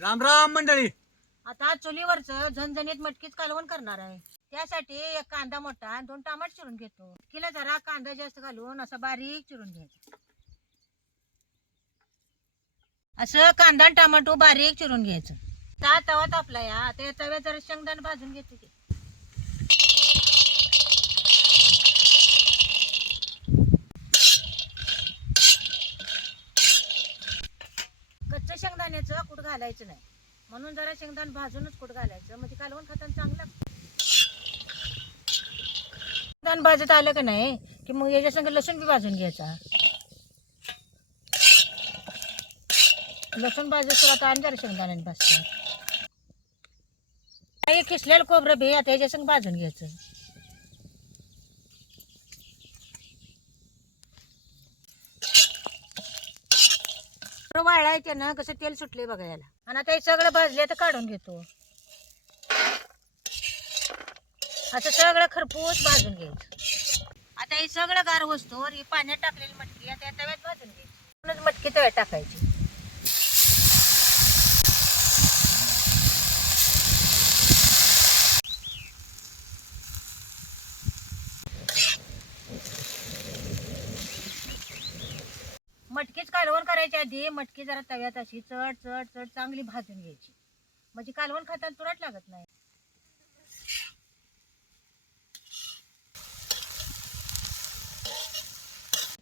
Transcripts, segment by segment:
राम राम मंडळी. आता चुलीवरच झणझणीत मटकीच कालवण करणार आहे. त्यासाठी एक कांदा मोठा आणि दोन टमाट चिरून घेतो. किला जरा कांदा जास्त घालून असा बारीक चिरून घ्यायचा असं कांदा आणि टमाटो बारीक चिरून घ्यायचं. ता तवा तापला या तव्यात जरा शेंगदाण भाजून घेतो की कच्च्या शेंगदाण्याचं कुठं घालायचं नाही. म्हणून जरा शेंगदाण भाजूनच कुठं घालायचं. म्हणजे कालवण खाताना चांगलं शेंगदाण भाजत आलं का नाही की मग याच्या संग लसूण बी भाजून घ्यायचा. लसूण भाजत तर आता आणि जरा शेंगदाण्याने भाजतं काही किसलेलं खोबरं बी आता याच्या संग भाजून घ्यायचं. वाळायचे ना कसं तेल सुटले बघा याला. आणि आता हे सगळं भाजले तर काढून घेतो. असं सगळं खरपूस भाजून घ्यायचं. आता हे सगळं गार वस्तूवर ही पाण्यात टाकलेली मटकी आता या तव्यात भाजून घ्यायची. म्हणूनच मटकी तव्यात टाकायची मटकीच कालवण आधी मटकी जरा तव्यात अशी चढ चढ चढ चांगली भाजून घ्यायची. म्हणजे कालवण खाताना तुरट लागत नाही.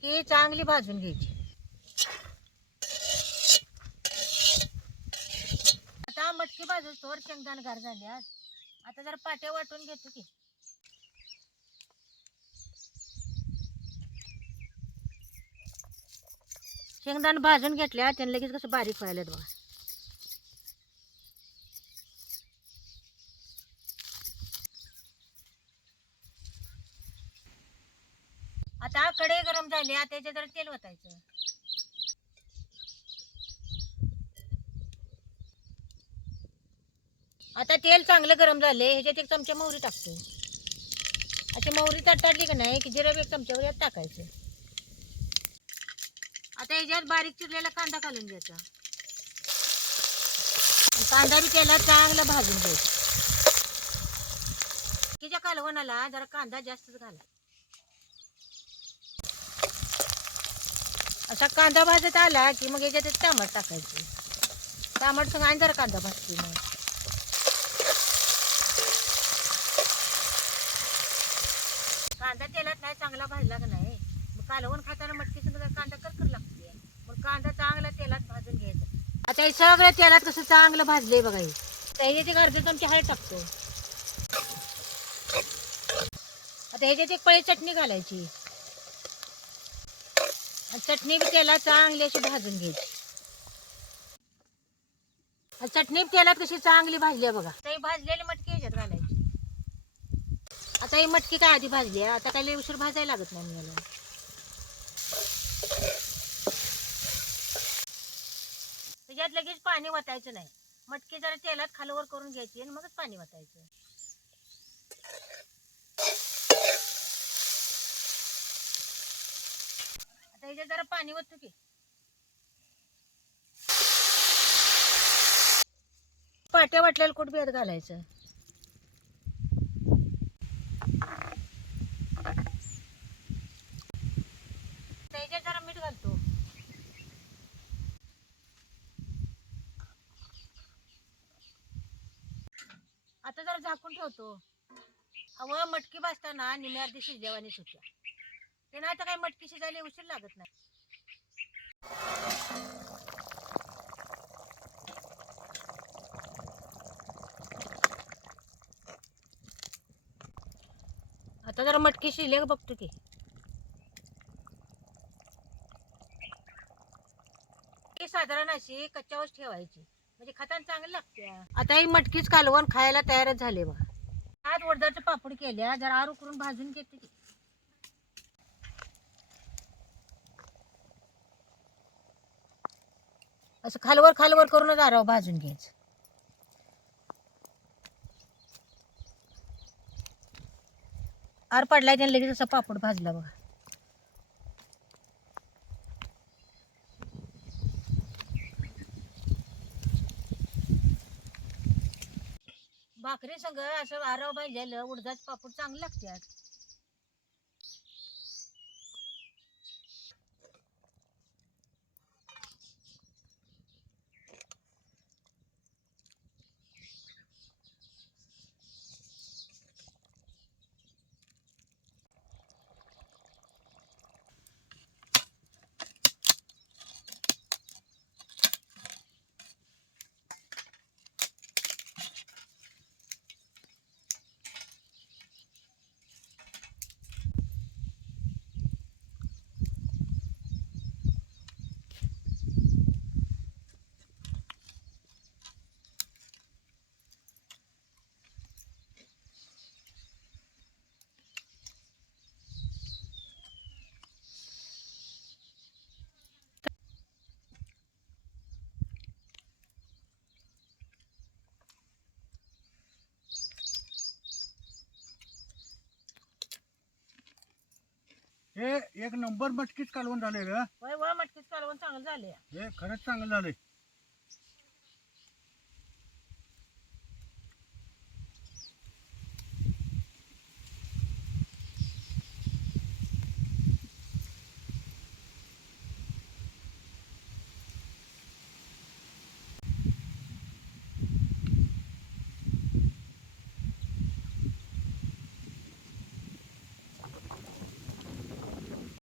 ती चांगली भाजून घ्यायची. आता मटकी भाजून तोर शेंगदाण गार झाल्यात. आता जरा पाट्या वाटून घेतो की. शेंगदाण भाजून घेतल्या त्याने लगेच कसं बारीक व्हायला बघा. आता कडे गरम झाले आता त्याच्यात जरा तेल ओतायचं आता तेल चांगलं गरम झाले ह्याच्यात एक चमचा मोहरी टाकतो. अशी मोहरी तटाडली का नाही की जिरब एक चमच्यावर यात टाकायचं. आता याच्यात बारीक चिरलेला कांदा घालून घ्यायचा. कांदा बी तेलात चांगला भाजून घ्यायचा. तिच्या कालवणाला जरा कांदा जास्तच घाला. असा कांदा भाजत आला की मग याच्यात टमाट टाकायचे. टमाट संग आणि जरा कांदा भाजते मग. कांदा तेलात नाही चांगला भाजला का नाही? कालवण खाताना मटकी संग कांदा करकर लागते. मग कांदा चांगला तेलात भाजून घ्यायचा. आता हे सगळं तेलात कसं चांगलं भाजलंय बघा हे. तर ह्याच्यात एक अर्धी हळद टाकतो आता ह्याच्यात एक पळी चटणी घालायची. चटणी बी तेलात चांगली अशी भाजून घ्यायची. चटणी तेलात कशी चांगली भाजली आहे बघा. ते भाजलेली मटकी ह्याच्यात घालायची. आता ही मटकी काय आधी भाजली आहे? आता काय लई उशीर भाजायला लागत नाही मला. त्याच्यात लगेच पाणी वतायचं नाही. मटकी जरा तेलात खालवर करून घ्यायची आणि मगच पाणी वतायचं. आता याच्यात जरा पाणी वतू की. पाट्या वाटल्याला कुठ बियात घालायचं आता ह्याच्यात जरा मीठ घालतो आता जरा झाकून ठेवतो. अवं मटकी भाजताना निम्या अर्धी शिजल्यावानीच होत्या. ते नाही तर काही मटकी शिजायला उशीर लागत नाही. आता जरा मटकी शिजले का बघतो की. साधारण अशी कच्च्यावर ठेवायची. म्हणजे खतान चांगलं लागते आता ही मटकीच कालवण खायला तयारच झाले बघा. आज उडदाचं पापड केल्या जरा आरू करून भाजून घेते की. असं खालवर खालवर करूनच आराव भाजून घ्यायचं. आर पडलाय त्याने लगेच असा पापड भाजला बघा. भाकरी संग असं आरव भाजलेलं उडदाच पापड चांगलं लागतात. हे एक नंबर मटकीच कालवण झाले ग. वय मटकीच कालवण चांगलं झाले हे खरंच चांगलं झालंय.